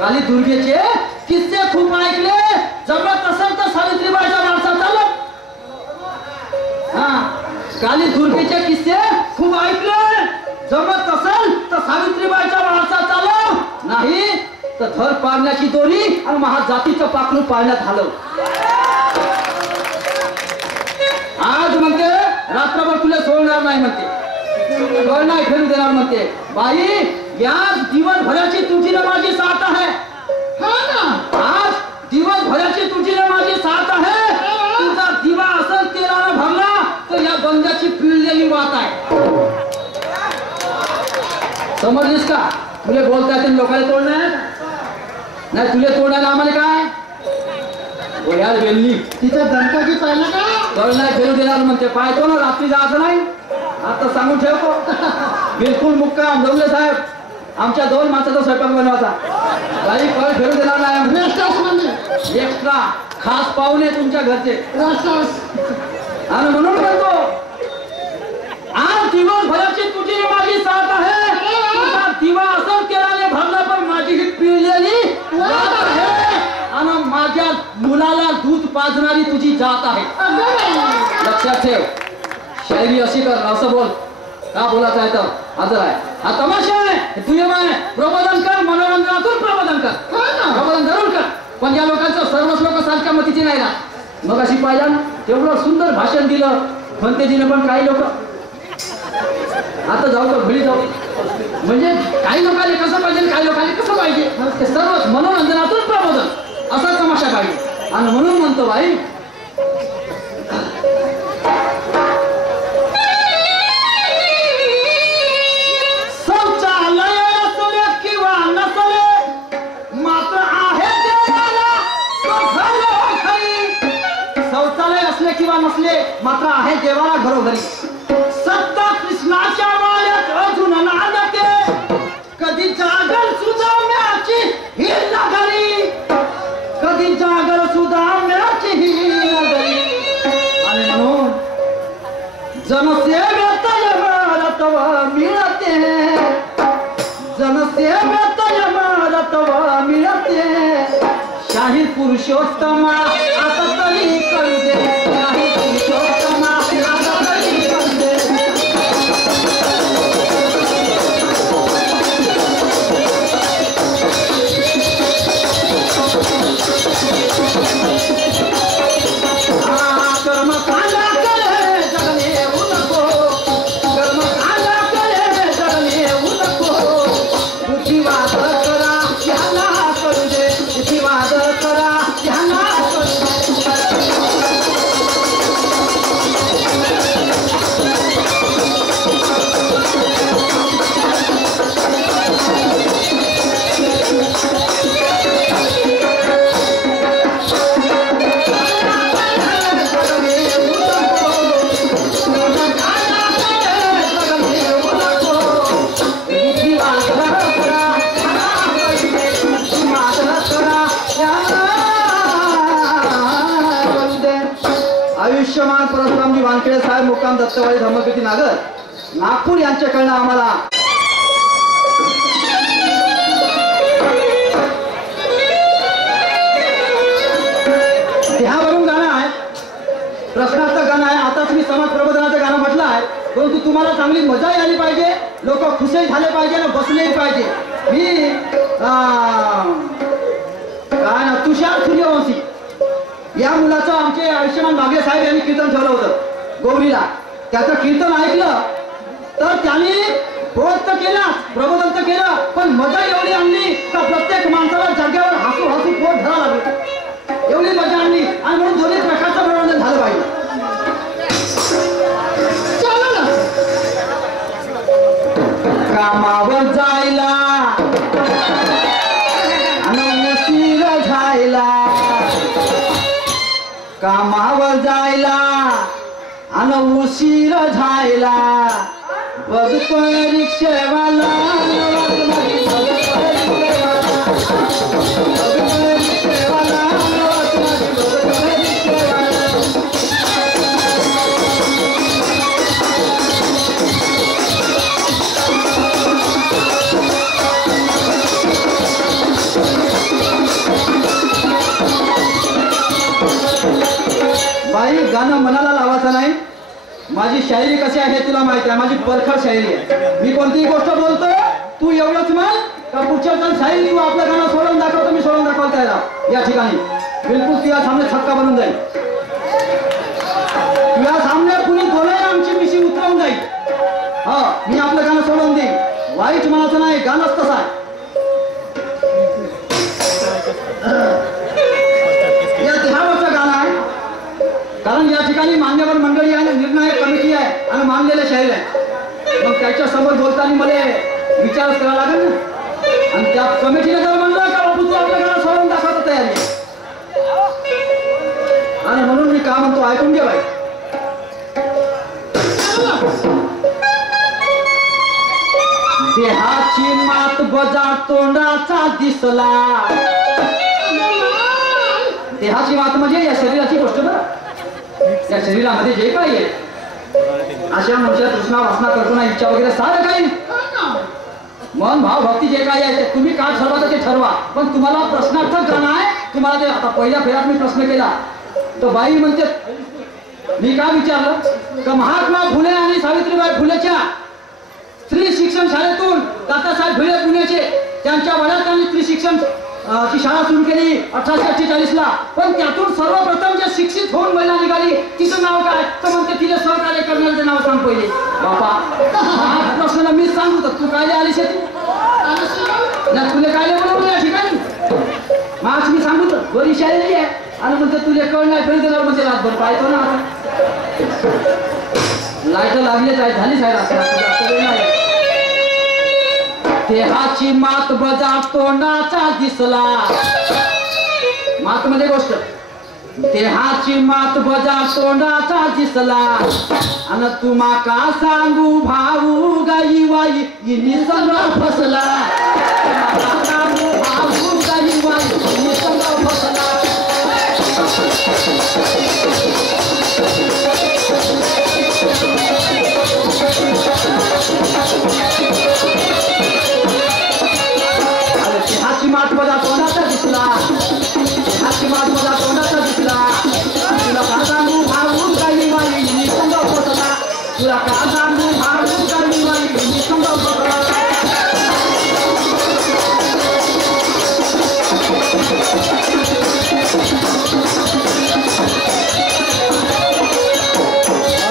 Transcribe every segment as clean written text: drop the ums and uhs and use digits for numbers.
काली दुर्गेचे किस्से खूप ऐकले, जमत असेल तर सावित्रीबाईचा वारसा चालत. हा, काली दुर्गेचे किस्से खूप ऐकले, जमत असेल तर सावित्रीबाईचा वारसा चालव, नाही तर थर पाळण्याची दोरी आणि महाजातीचं पाखरू पाळण्यात हलव. आज म्हणते रात्रभर तुला सोडणार नाही म्हणते, घर नाही फिरू देणार म्हणते. बाई या दिवसभराची तुझी न माझी साथ आहे. हा ना, आज दिवसभराची तुझी न माझी साथ आहे. तुझा दिवा असेल तेलानं भरला तर या बंद्याची पिळलेली वात आहे. समजलीस का? तुला बोलता येते लोकांना तोडणार नाही, तुला तोडायला आम्हाला काय यार वेल्ली तिच्या दणकाची पाहिलं का? घर नाही फिरू देणार म्हणते. पाहतो ना रात्री जायचं नाही, आता सांगून ठेवतो. बिलकुल मुक्काम जमले साहेब, आमच्या 2 माणसाचा स्वयंपाक बनवायचा. काही फळ फिरू देणार नाही. एक्स्ट्रा खास पाहुणे तुमच्या घरचे. आणि म्हणून म्हणतो आज दिवसभराची तुझी माझी साथ आहे. तुझा दिवा असं केल्याने भरला पण माझी ही पिळलेली जात आहे आणि माझ्या मुलाला दूध पाजणारी तुझी जात आहे. लक्षात ठेव. शायरी अशी कर, असं बोल. का बोलायचं आहे तर हजर आहे. हा तमाशा आहे, तुझे प्रबोधन कर, मनोरंजनातून प्रबोधन कर. प्रबोधन जरूर कर, पण या लोकांचं सर्वच लोक सारख्या मतीची नाही ना. मग अशी पाहिला ना तेवढं सुंदर भाषण दिलं भंतेजीने, पण काही लोक आता जाऊ का घरी जाऊ, म्हणजे काही लोकांनी कसं पाहिजे काही लोकांनी कसं पाहिजे. ते सर्वच मनोरंजनातून प्रबोधन असा तमाशा पाहिजे. आणि म्हणून म्हणतो बाई किंवा नसले मात्र आहे देवाला घरोघरी. सत्ता कृष्णाच्या वाड्यात अजून नांदते, कधी जागल सुदाम्याची ही नगरी, कधी जागल सुदाम्याची ही नगरी. आणि म्हणून जनसेवेत यमरत्व मिळते, जनसेवेत यमरत्व मिळते. शाहीर पुरुषोत्तमा आता तरी करू दे, शाहीर पुरुषोत्तमा आता तरी करू दे. कर्म कांदा करे जगणे येऊ नको, कर्म कांदा करे जगणे येऊ नको. बुद्धिवाद करा ह्याला करू दे, बुद्धिवाद करा ह्याला करू दे. आयुष्यमान परशुरामजी वानखेडे साहेब, मुक्काम दत्तवाडी धर्मपेटी नागर, नागपूर यांच्याकडनं आम्हाला देहावरून गाणं आहे, प्रश्नाचं गाणं आहे. आताच मी समाज प्रबोधनाचं गाणं म्हटलं आहे, परंतु तुम्हाला चांगली मजा यायला पाहिजे, लोक खुशही झाले पाहिजे आणि बसलेही पाहिजे. मी काय ना तुषार सूर्यवंशी या मुलाचं आमचे आयुष्यमान बागले साहेब यांनी कीर्तन ठेवलं होतं गौरीला. त्याचं कीर्तन ऐकलं तर त्यांनी बोध तर केला, प्रबोधन तर केलं, पण मजा एवढी आणली का प्रत्येक माणसाला जागेवर हसू हसू पोट धरावं लागलं. एवढी मजा आणली आणि म्हणून दोन्ही प्रकारचं मनोरंजन झालं पाहिजे. कामावर जायला आणि उशीर झायला, कामावर जायला आणि उशीर झायला, बघतोय रिक्षेवाला गाणं मनाला लावायचं नाही. माझी शायरी कशी आहे हे तुला माहिती आहे, माझी परखड शायरी आहे. मी कोणतीही गोष्ट बोलतो, तू एवढंच म्हण का पुढच्या शायरी तू आपलं गाणं सोडून दाखवतो, मी सोडून दाखवता यायला या ठिकाणी बिलकुल तुझ्या सामने छक्का बनून जाईल. तुझ्या सामने कुणी बोलाय आमची मिशी उतरवून जाईल. हा, मी आपलं गाणं सोडून देईन. वाईट म्हणायचं नाही, गाणंच तसं आहे. या 10 वर्ष गाणं आहे, कारण या ठिकाणी मान्यवर मंडळी आहे, निर्णायक कमिटी आहे आणि मानलेले शाहीर आहे. मग त्याच्या समोर बोलताना मला विचार करावा लागेल ना. आणि त्या कमिटीने जर म्हणलं का बाबू तू आपलं गाणं सोडून दाखवतो तयारी आहे, आणि म्हणून मी का म्हणतो ऐकून घे बाई. देहाची मात बजा तोंडाचा दिसला. देहाची मात म्हणजे या शरीराची गोष्ट बरं. या शरीरामध्ये जे काही आहे अशा मनुष्य तृष्णा वासना कल्पना इच्छा वगैरे सारं काही मन भाव भक्ती जे काही आहे ते तुम्ही काय ठरवा ते ठरवा. पण तुम्हाला प्रश्नार्थक गाणं आहे. तुम्हाला ते आता पहिल्या फेऱ्यात मी प्रश्न केला तर बाई म्हणते, मी काय विचारलं का महात्मा फुले आणि सावित्रीबाई फुलेच्या स्त्री शिक्षण शाळेतून दादासाहेब भिडे पुण्याचे त्यांच्या वडिलांनी त्यांनी स्त्री शिक्षण ची शाळा सुरू केली 1848 ला. पण त्यातून सर्वप्रथम जे शिक्षित होऊन महिला निघाली तिचं नाव काय तर म्हणते तिला सहकार्य करण्याचं नाव सांग पहिले. बापा हा प्रश्न मी सांगू तर तू काय आलीस ना, तुला काय बनवलं या ठिकाणी माच मी सांगू तर बरी शाळेची आहे आणि म्हणते तुला कळ नाही तरी त्याला म्हणजे रातभर पाहतो ना. लाईट लागलीच आहे, झालीच आहे रात्र. देहाची मात बजा तोंडाचा दिसला. मात मध्ये गोष्ट, देहाची मात बजा तोंडाचा दिसला. आणि तुम्हा का सांगू भाऊ गाई वाई निसंग फसला. सांगू भाऊ गाई वाई निसंग फसला. हाची मात बजा तोंडाचा दिसला. हाची मात बजा तोंडाचा दिसला. तुला का सांगू भाऊ काही वाई निसंग फसला. तुला का सांगू भाऊ काही वाई निसंग फसला.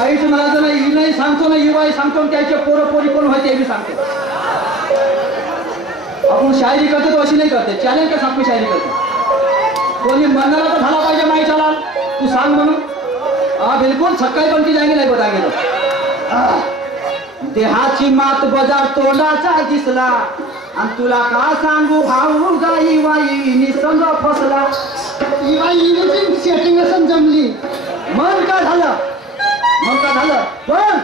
आईच म्हणायचं नाही, ही नाही सांगतो ना, ही बाई सांगतो त्याचे पोरं पोरी कोण व्हायचे हे बी सांगतो. आपण शायरी करतो तो अशी नाही करते, चॅलेंज का आपण शायरी करतो. कोणी म्हणणारा तर झाला पाहिजे माही चालाल तू सांग म्हणून. हा बिलकुल सकाळी पण की जायगे नाही बताएंगे तो. देहाची मात बजार तोंडाचा दिसला. आणि तुला का सांगू भाऊ गाई वाई निसंग फसला. ही बाई सेटिंग असं जमली. मन का झालं, मन का झालं. पण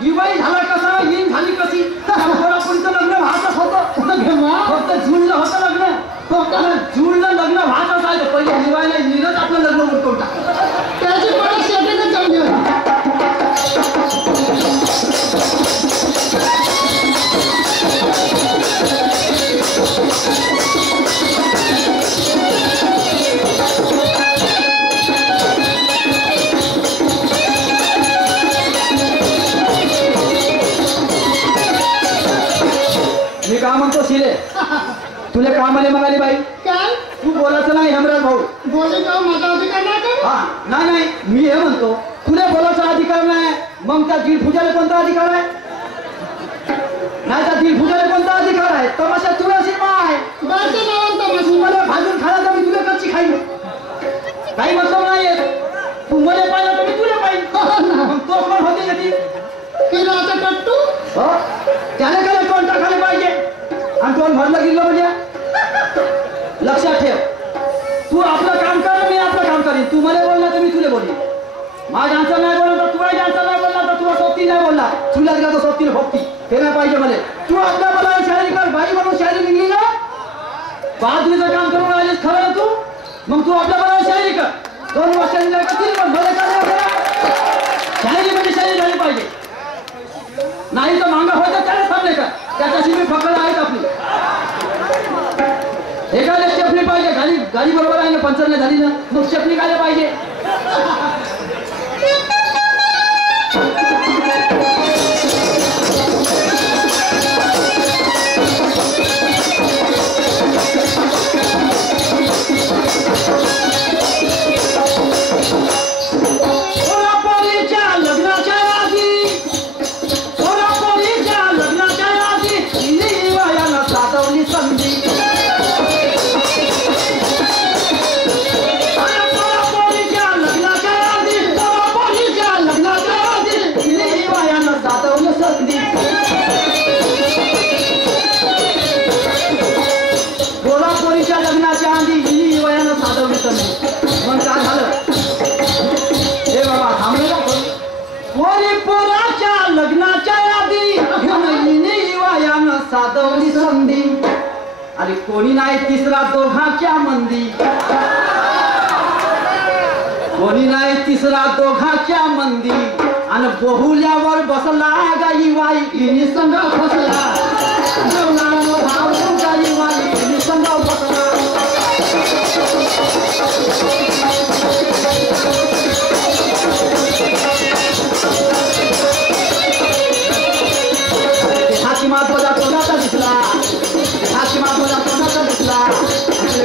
ही बाई झाला कसा, हीन झाली कशी. कोणाकोणीचं लग्न व्हायचंच होतं, फक्त जुळलं होतं लग्न. फक्त जुळलं लग्न व्हायचंच आहे. पहिले निवायला निरच आपलं लग्न उरकून टाकलं. त्याची पण सेटिंगच जमली. मी का म्हणतो शिरे तुला कामाले म्हणाली बाई काय तू बोलायचं नाही हेमराज भाऊ. बोले का माझा अधिकार नाही. हा नाही नाही मी हे म्हणतो तुला बोलायचा अधिकार नाही. मग त्या दीड पूजाला कोणता अधिकार आहे. नाही त्या दीड पूजाला कोणता अधिकार आहे. तमाशा तुला सीमा आहे. मला भाजून खायला तर मी तुला कच्ची खाईन काही मतलब नाहीये. तू मला पाहिलं तर मी तुला पाहिजे. मग तो पण होते कधी केला आता कट्टू हो त्याने काय कोण टाकायला पाहिजे. आणि कोण भरलं गेलं म्हणजे लक्षात ठेव. तू आपलं काम कर, मी आपलं काम करीन. तू मला बोलला तर मी तुला बोलीन. माझ्या आन्सर नाही बोलला तर तुला आन्सर नाही बोलला तर तुला सोबती नाही बोलला. तुला गेला तर सोबतीने भोगती हे नाही पाहिजे मला. तू आपल्या बोलायला शायरी कर. बाई म्हणून शायरी निघली ना बहादुरीचं काम करून राहिलीस खरं ना तू. मग तू आपल्या बोलायला शायरी कर. 2 वर्षांनी करतील पण भले शायरी म्हणजे शायरी झाली पाहिजे. नाही तर मांगा होतं त्याला थांबले का त्याच्याशी मी फकड आहेत आपली. एखाद्या स्टेपनी पाहिजे. गाडी गाडी बरोबर आहे ना पंचर नाही झाली ना मग स्टेपनी काय पाहिजे. चांदी हिनी वयानं साधवली संधी. मग काय झालं हे बाबा थांबले का कोणी पोराच्या लग्नाच्या आधी हिनी वयानं साधवली संधी. अरे कोणी नाही तिसरा दोघाच्या मंदी. कोणी नाही तिसरा दोघाच्या मंदी. आणि बहुल्यावर बसला गाई वाई हिनी संग फसला. गाई वाई हिनी संग फसला. हाची मातोजा तोंडाचा दिसला. हाची मातोजा तोंडाचा दिसला.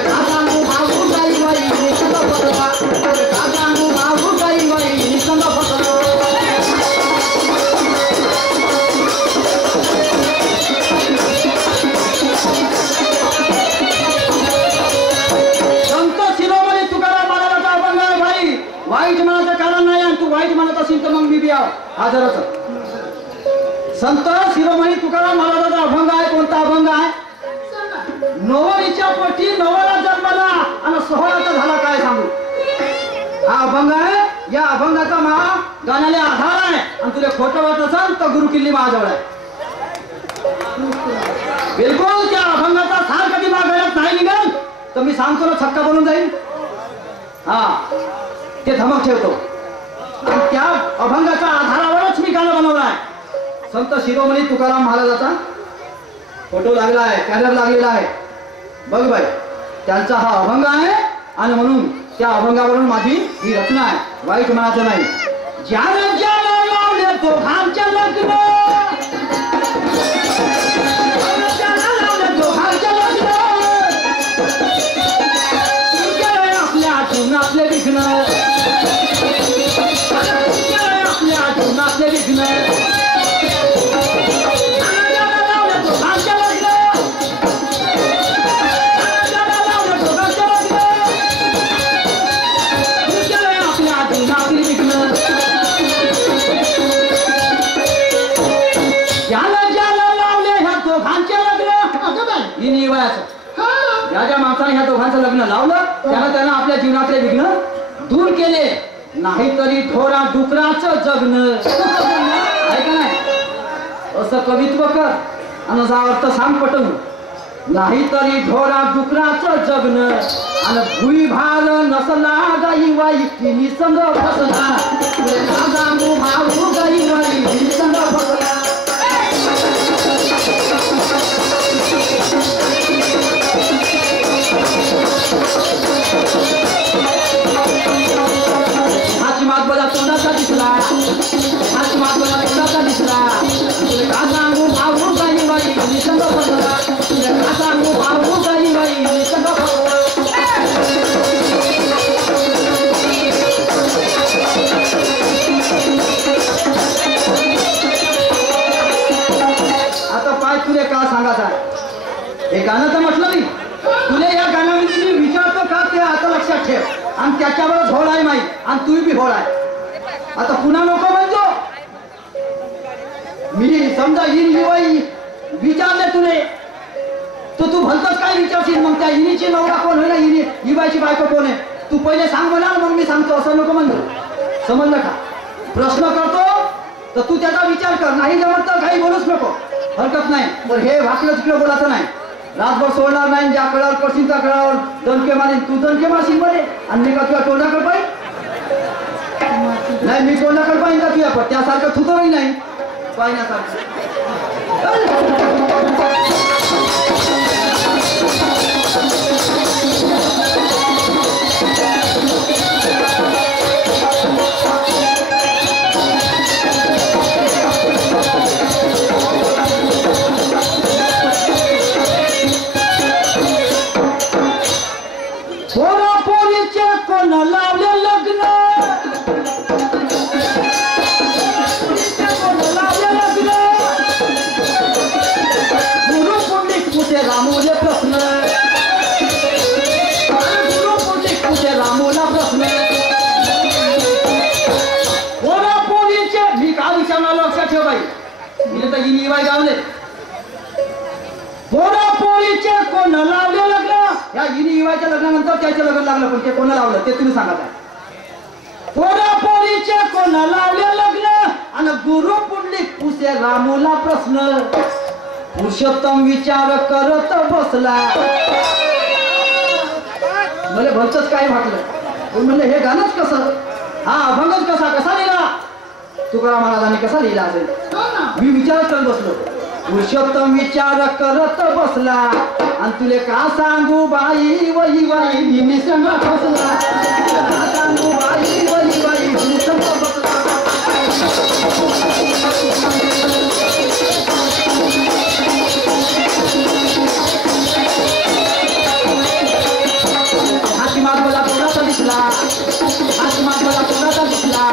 काकांनो भाऊ गाई वाई हिनी संग फसला. काकांनो भाऊ गाई वाई हिनी संग फसला. वाईट मनाचं कारण नाही आणि तू वाईट म्हणत असेल तर मग मी बी हजरच. संत शिरोमणी तुकाराम महाराजाचा अभंग आहे. कोणता अभंग आहे? नवरीच्या पोटी नवरा जन्मला आणि सोहळ्याचा झाला काय सांगू. हा अभंग आहे. या अभंगाचा महा गाण्याला आधार आहे. आणि तुला खोटं वाटत असेल तर गुरु किल्ली माझ्याजवळ आहे. बिलकुल त्या अभंगाचा सार कधी मागण्यात नाही निघाल तर मी सांगतो ना छक्का बोलून जाईल. हा ते धमक ठेवतो. आणि त्या अभंगाच्या आधारावरच मी गाणं बनवलं आहे. संत शिरोमणी तुकाराम महाराजाचा फोटो लागला आहे. कॅनर लागलेला आहे. बघ बाई त्यांचा हा अभंग आहे. आणि म्हणून त्या अभंगावरून माझी ही रचना आहे. वाईट म्हणायचं नाही. ज्यानं ज्यानं लावले दोघांचे लग्न. आपले विघ्न आपल्या जीवनातले विघ्न ज्या माणसाने ह्या दोघांचं लग्न लावलं त्यानं आपल्या जीवनातले विघ्न दूर केले. नाहीतरी ढोरा डुकराचं जगणं आहे का नाही असं कवित्व कर आणि असा अर्थ सांग पटवून. नाहीतरी ढोरा डुकराचं जगणं आणि भुई भार नसला गाई वाई तिनी संग फसला. भाऊ गाई वाई तिनी संग फसला. हाची मात बघा तोंडाचा दिसला. हाची मात बघा तोंडाचा दिसला. का सांगू भाऊ गाई बाई निसंग फसला. का सांगू भाऊ गाई बाई निसंग फसला. आता पाय तुले का सांगायचा हे गाणं तर म्हटलं नाही. तुले या गाण्यामध्ये मी विचारतो का ते आता लक्षात ठेव. आणि त्याच्यावर झोळ आहे माही आणि तू बी झोळ आहे. आता पुन्हा नको म्हणतो मी समजा हिनी बाई विचारले तुले तर तू भलतच काय विचारशील. मग त्या हिनीची नवरा कोण होईल हिनी ही बाईची बायको कोण आहे तू पहिले सांग मला मग मी सांगतो असं नको म्हणतो. समजलं का? प्रश्न करतो तर तू त्याचा विचार कर. नाही जमत तर काही बोलूच नको. हरकत नाही. तर हे वाकलं तिकडं बोलायचं नाही. रातभर सोडणार नाही. ज्या कळावर पडशील त्या कळावर दणके मारीन. तू दणके मारशील मध्ये आणि मी का तुला तोंडाकडे पाहिजे नाही. मी तोंडाकडे पाहिजे का तुझ्या पण त्यासारखं थुतरही नाही पाहण्यासारखं. लावले लग्न गुरु पुंडिक कुठे रामूले प्रश्न. गुरु पुंडिक कुठे रामूला प्रश्न. पोरा पोरीचे मी का विचारणार लक्षात ठेव बाई. मी तर ही बाई गावले. पोरा पोरीचे कोण लावले लग्न या इनी इवायच्या लग्नानंतर त्याचे लग्न लागलं, पण ते कोणा लावलं ते तुम्ही सांगा काय? पोरा पोरीचे कोणा लावले लग्न आणि गुरु पुंडलिक पुसे रामूला प्रश्न. पुरुषोत्तम विचार करत बसला. मला भलतच काय वाटलं, म्हणलं हे गाणंच कसं, हा अभंगच कसा लिहिला तुकाराम महाराजांनी, कसा लिहिला असेल. मी विचार करत बसलो. पुरुषोत्तम विचार करत बसला आणि तुले का सांगू बाई वही बाई मी संग बसला. का सांगू बाई वही बाई मी संग बसला. हाती मात मला कोणाचा दिसला, हाती मात मला कोणाचा दिसला.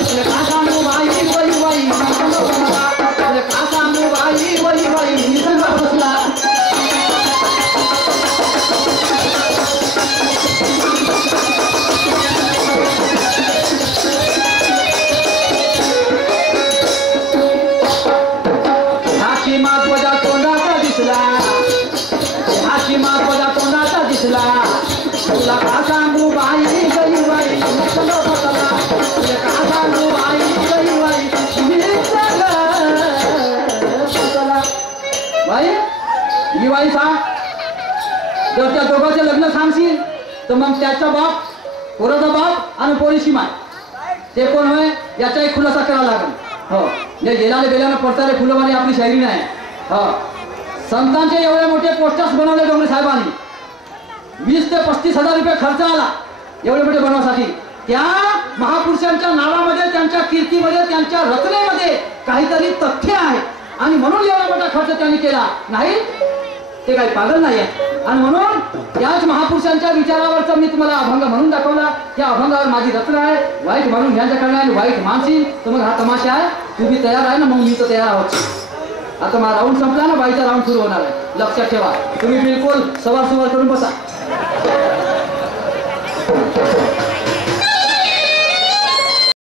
तुले का सांगू बाई वही बाई मी संग बसला. तुले का सांगू बाई वही बाई मी संग बसला. हाती मात माझ्या तोंडाचा दिसला, हाती मात माझ्या तोंडाचा दिसला. तुला का सांगू बाई गई बाई मी संग बसला. तुला का सांगू बाई गई बाई मी संग बसला. बाई ही बाई सांग, जर त्या दोघांचे लग्न सांगशील तर मग त्याचा बाप, पोराचा बाप आणि पोरीची माय ते कोण होय याचाही खुलासा करावा लागेल. हो, गेल्याने गेल्यानं पडताले फुलवाली आपली शायरी नाही. हो, संतांचे एवढे मोठे पोस्टर्स बनवले डोंगरे साहेबांनी. 20 ते 35,000 रुपये खर्च आला एवढे मोठे बनवण्यासाठी. त्या महापुरुषांच्या नावामध्ये, त्यांच्या कीर्तीमध्ये, त्यांच्या रचनेमध्ये काहीतरी तथ्य आहे आणि म्हणून एवढा मोठा खर्च त्यांनी केला. नाही ते काही पागल नाही आहे. आणि म्हणून त्याच महापुरुषांच्या विचारावरचा मी तुम्हाला अभंग म्हणून दाखवला. त्या अभंगावर माझी रचना आहे. वाईट म्हणून घ्यायचं करणार आणि वाईट मानशील तर मग हा तमाशा आहे. तुम्ही तयार आहे ना, मग मी तर तयार आहोत. आता माझा राऊंड संपला ना, बाईचा राऊंड सुरू होणार आहे. लक्षात ठेवा, तुम्ही बिलकुल सवार करून बसा.